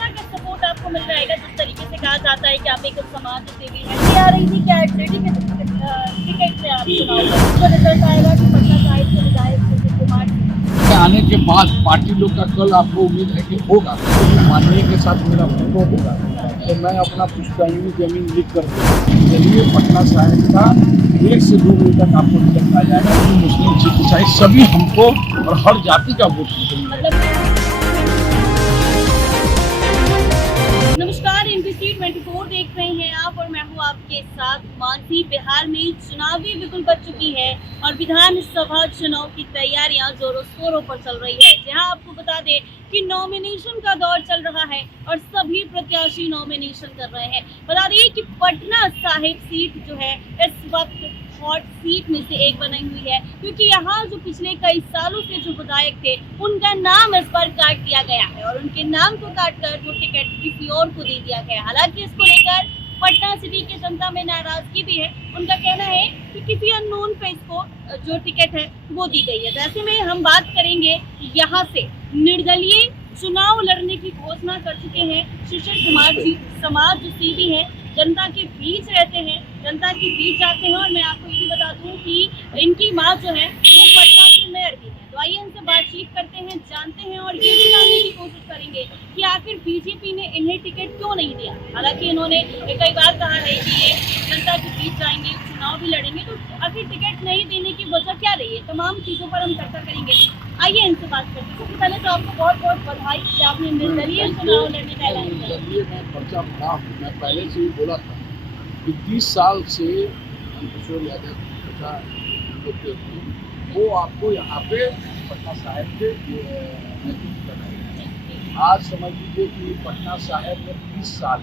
जनता का सपोर्ट आपको मिल रहेगा। जिस तरीके से कहा जाता है कि आप एक समाज सेवी हैं, आ रही थी क्या टिकट से आप चुनाव लड़े, रिजल्ट आएगा कि पटना साहिब के विधायक सुशील कुमार आने के बाद पार्टी लोग का कल आपको उम्मीद है कि होगा, माननीय के साथ मेरा फोटो होगा तो मैं अपना पुश्तैनी जमीन लिख कर चलिए पटना साहिब का 1 से 2 बजे तक आपको रिजल्ट आ जाएगा। मुस्लिम सिख ईसाई सभी हमको और हर जाति का वोट मिलेगा। नमस्कार, NBC 24 देख रहे हैं आप और मैं हूं आपके साथ मानसी। बिहार में चुनावी बिगुल बज चुकी है और विधानसभा चुनाव की तैयारियां जोरों शोरों पर चल रही है। जहां आपको बता दें कि नॉमिनेशन का दौर चल रहा है और सभी प्रत्याशी नॉमिनेशन कर रहे हैं। बता दें कि पटना साहिब सीट जो है इस वक्त हॉट सीट में से एक बनी हुई है, क्योंकि यहाँ जो पिछले कई सालों से जो विधायक थे उनका नाम इस पर काट दिया गया है और उनके नाम को काटकर वो टिकट किसी और को दे दिया गया। हालांकि इसको लेकर पटना सिटी की जनता में नाराजगी भी है। उनका कहना है कि किसी अननोन फेस को जो टिकट है वो दी गई है। ऐसे में हम बात करेंगे यहाँ से निर्दलीय चुनाव लड़ने की घोषणा कर चुके हैं सुशील कुमार जी। समाज जो सेवी है, जनता के बीच रहते हैं, जनता के बीच जाते हैं। और मैं आपको ये भी बता दूं कि इनकी माँ जो है वो पटना की मेयर भी है। तो आइए इनसे बातचीत करते हैं, जानते हैं और ये भी जानने की कोशिश करेंगे कि आखिर बीजेपी ने इन्हें टिकट क्यों नहीं दिया। हालांकि इन्होंने कई बार कहा है कि ये जनता के बीच जाएंगे, चुनाव भी लड़ेंगे, तो आखिर टिकट नहीं देने की वजह क्या रही है, तमाम चीज़ों पर हम चर्चा करेंगे। आइए इनसे बात करते हैं। सबसे पहले तो आपको बहुत बहुत बधाई कि आपने निर्दलीय चुनाव लड़ने का ऐलान किया। मैं पर्चा भरा हूँ। मैं पहले से ही बोला था कि 20 साल से किशोर यादव वो आपको यहाँ पे पटना साहिब के नेतृत्व कर रहे हैं। आज समझ लीजिए कि पटना साहिब में 20 साल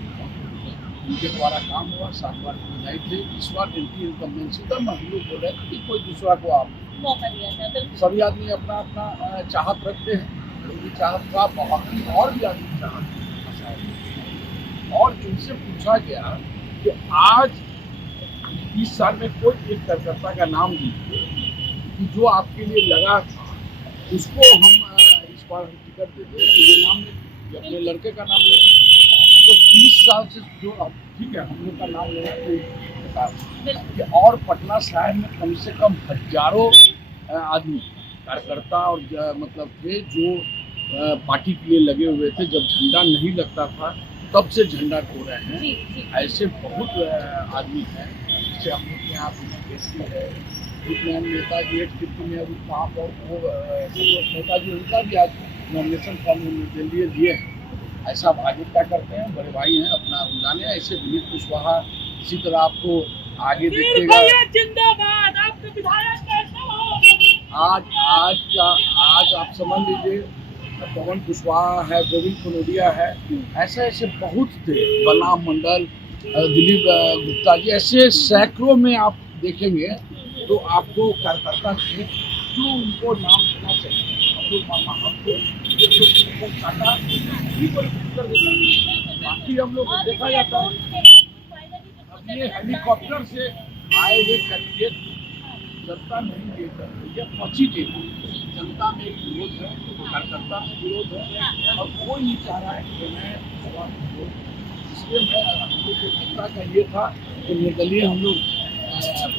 उनके द्वारा काम हुआ। 7 बार विधायक थे। इस बार इनकी इनकम्बेंसी था। हम लोग बोल रहे थे कि कोई दूसरा को आप मौका दिया था। सभी आदमी अपना अपना चाहत रखते हैं। उनकी चाहत का बहुत और भी आदमी चाहत है। और जिनसे पूछा गया कि आज 20 साल में कोई एक कार्यकर्ता का नाम दीजिए कि जो आपके लिए लगा था उसको हम इस बार हम टिकट देते हैं, तो ये नाम लेते, अपने लड़के का नाम लेते। तो 20 साल से जो अब ठीक है हम लोग का नाम लेना कोई और पटना शहर में कम से कम हजारों आदमी कार्यकर्ता और मतलब थे जो पार्टी के लिए लगे हुए थे। जब झंडा नहीं लगता था तब से झंडा खो रहे हैं। ऐसे बहुत आदमी हैं जिससे हम लोग के यहाँ है नेताजी में वहाँ पर वो नेताजी उनका भी आज नॉमिनेशन फॉर्म निर्दलीय दिए हैं। ऐसा आगे क्या करते हैं, बड़े भाई हैं, अपना उन्होंने ऐसे दिलीप कुशवाहा इसी तरह आपको आगे देखिएगा। आज आप समझ लीजिए पवन कुशवाहा है, गोविंद कनौडिया है, ऐसे ऐसे बहुत थे, बलराम मंडल, दिलीप गुप्ता जी, ऐसे सैकड़ों में आप देखेंगे तो आपको कार्यकर्ता थे जो उनको नाम देना चाहिए। बाकी हम लोग देखा जाता है अब ये हेलीकॉप्टर से आए हुए कैंडिडेट जनता नहीं देकर ये पची देती। जनता में एक विरोध है, कार्यकर्ता में विरोध है और कोई नहीं चाह रहा है कि मैं इसलिए मैं हम लोग की जनता का ये था कि निर्दलीय हम लोग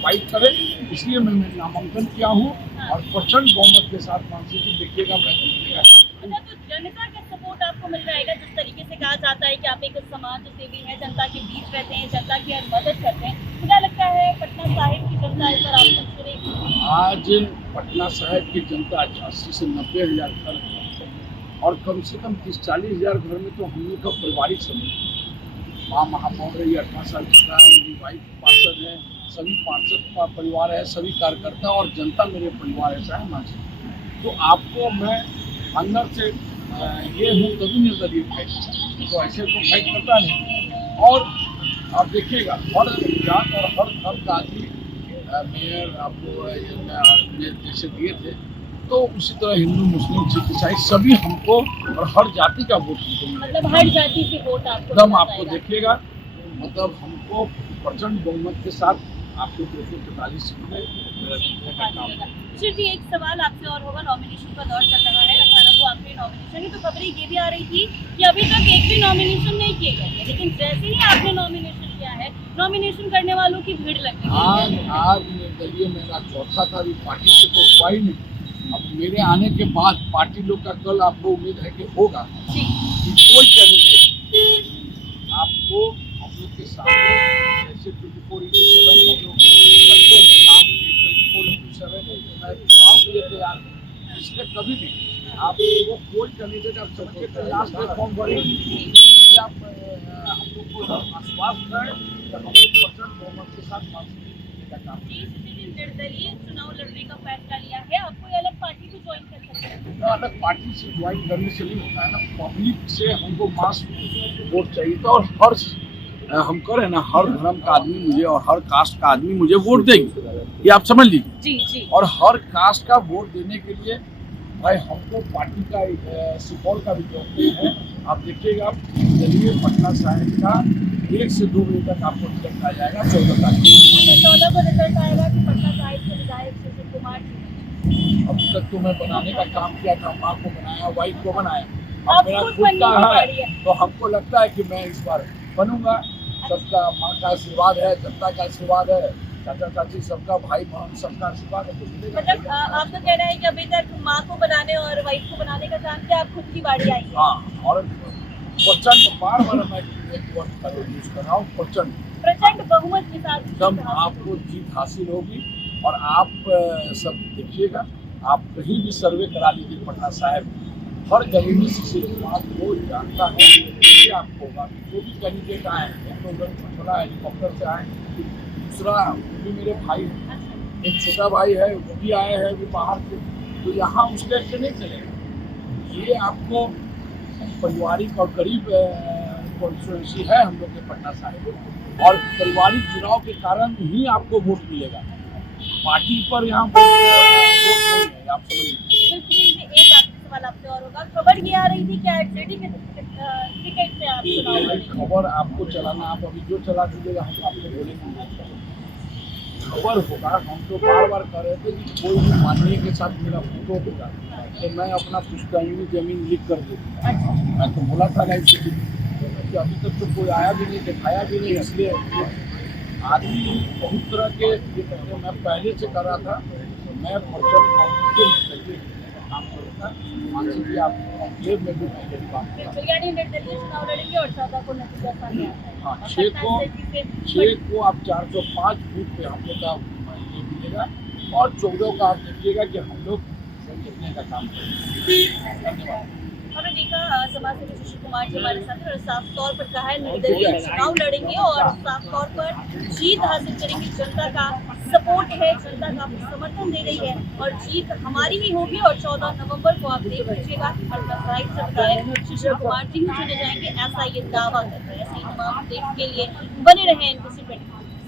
फाइट करें। इसलिए मैं नामांकन किया हूँ और प्रचंड बहुमत के साथ मानसी जी देखिएगा मैं जीतने का। तो जनता का सपोर्ट आपको मिल रहेगा। जिस तरीके से कहा जाता है कि आप एक समाज सेवी हैं, जनता के बीच रहते हैं, जनता की हर मदद करते हैं, क्या लगता है पटना साहिब की जनता इस पर आपको करेगी? आज पटना साहिब की जनता 80 से 90 हज़ार घर है और कम से कम 30-40 हज़ार घर में तो हम लोग का पारिवारिक समूह माँ महापौर रही 18 साल चल रहा है, मेरी वाइफ पार्षद है, सभी पार्षद का परिवार है, सभी कार्यकर्ता और जनता मेरे परिवार ऐसा है मानसिक। तो आपको मैं अंदर से ये हूँ तभी निर्दलीय फाइट, तो ऐसे तो फाइट करता नहीं। और आप देखिएगा हर जात और हर धर्म का आदमी मेयर आपको जैसे दिए थे, तो उसी तरह हिंदू मुस्लिम सिख ईसाई सभी हमको और हर जाति का वोट हमको, मतलब हर जाति से वोट एकदम आपको देखिएगा। मतलब हमको प्रचंड बहुमत के साथ आपको 243 सीट में जी जी, एक सवाल आपसे और होगा। नॉमिनेशन का दौर चल रहा है, 18 को आखिरी नॉमिनेशन है, तो खबरें ये भी आ रही थी कि अभी तक एक भी नॉमिनेशन नहीं किए गए हैं, लेकिन जैसे ही आपने नॉमिनेशन किया है, नॉमिनेशन करने वालों की भीड़ लगी है। आज निर्दलीय मेरा चौथा था, अभी पार्टी से तो हुआ ही नहीं। अब मेरे आने के बाद पार्टी लोग का कल आपको उम्मीद है कि होगा जी कि कोई कैंडिडेट आपको हम लोग के सामने जैसे 24/7 हम लोग करते हैं काम, 24/7 मैं चुनाव के लिए तैयार हूँ। इसलिए कभी भी आपको कोई कैंडिडेट आप समझ के लास्ट में फॉर्म भरेंगे, आप हम लोग को आश्वास दें कि हम लोग प्रचंड बहुमत के साथ मानसिक का काम जी, निर्दलीय चुनाव लड़ने का फैसला लिया है, आप कोई अलग पार्टी को ज्वाइन कर सकते हैं। अलग पार्टी से ज्वाइन करने से नहीं होता है ना, पब्लिक से हमको मास वोट चाहिए था। और हर हम कह रहे हैं ना, हर धर्म का आदमी मुझे और हर कास्ट का आदमी मुझे वोट देंगे, ये आप समझ लीजिए। जी जी। और हर कास्ट का वोट देने के लिए भाई हमको पार्टी का सुपौल का भी जरूरत है। आप देखिएगा चलिए पटना साहिब का 1 से 2 बजे तक आपको रिजल्ट आ जाएगा 14 तारीख। 14 को रिजल्ट आएगा कि पटना साहिब से विधायक सुशील कुमार जी। अभी तक तो मैं बनाने का काम किया था, माँ को बनाया, वाइफ को बनाया, आप अब मेरा खुद खुद बनने का की बारी है, है। तो हमको लगता है कि मैं इस बार बनूंगा। सबका माँ का आशीर्वाद है, जनता का आशीर्वाद है, चाचा चाची सबका, भाई बहन सबका आशीर्वाद है, तो मिलेगा। मतलब आपका कहना है कि अभी तक माँ को बनाने और वाइफ को बनाने का काम किया, आप खुद की बारी आई है। हाँ, और प्रचंड बार मैं एक वर्ड का यूज कर रहा हूँ, प्रचंड बहुमत के साथ एकदम आपको जीत हासिल होगी। और आप सब देखिएगा, आप कहीं भी सर्वे करा लीजिए पटना साहिब, हर गली में सुशील कुमार को जानता है, ये आपको होगा। जो भी कैंडिडेट आए हैं, एक तो बड़ा हेलीकॉप्टर से आए, दूसरा वो भी मेरे भाई हैं, एक छोटा भाई है वो भी आए हैं अभी बाहर से, तो यहाँ उसके ऐसे नहीं चलेगा। ये आपको पारिवारिक और गरीब कॉन्स्टिट्यूंसी है हम लोग के पटना साहिब, और पारिवारिक चुनाव के कारण ही आपको वोट मिलेगा, पार्टी पर यहाँ वोट नहीं है, आप समझिए। एक आखिरी सवाल आपसे और होगा। खबर ये आ रही थी कि आरजेडी के टिकट से आप चुनाव लड़ेंगे। खबर आपको चलाना, आप अभी जो चला दीजिएगा हम आपको बोलेंगे, खबर होगा। हम तो बार कह रहे थे कि कोई भी माननीय के साथ मेरा फोटो होगा तो मैं अपना पुश्तैनी जमीन लिख कर दूँगा। मैं तो बोला था लाइव से कि अभी तक तो कोई आया भी नहीं, दिखाया भी नहीं, इसलिए आदमी बहुत तरह के ये कहते हैं। मैं पहले से कर रहा था, मैं काम करता, मान लीजिए आप जेब में भी पहले काम करता। यानी निर्दलीय चुनाव लड़ेंगे और 14 को नतीजा सामने आता है। हाँ, 6 को आप 405 बूथ पे हम लोग का ये मिलेगा, और 14 का आप देखिएगा कि हम लोग जीतने का काम करेंगे। धन्यवाद। हमने देखा समाजसेवी सुशील कुमार जी हमारे साथ, और साफ तौर पर कहा है निर्दलीय चुनाव लड़ेंगे और साफ तौर पर जीत हासिल करेंगे। जनता का सपोर्ट है, जनता का समर्थन दे रही है, और जीत हमारी ही होगी। और 14 नवंबर को आप देख लीजिएगा पटना साहिब से विधायक सुशील कुमार जी ही चुने जाएंगे, ऐसा ये दावा कर रहे हैं। ऐसे ही तमाम अपडेट के लिए बने रहे NBC 24।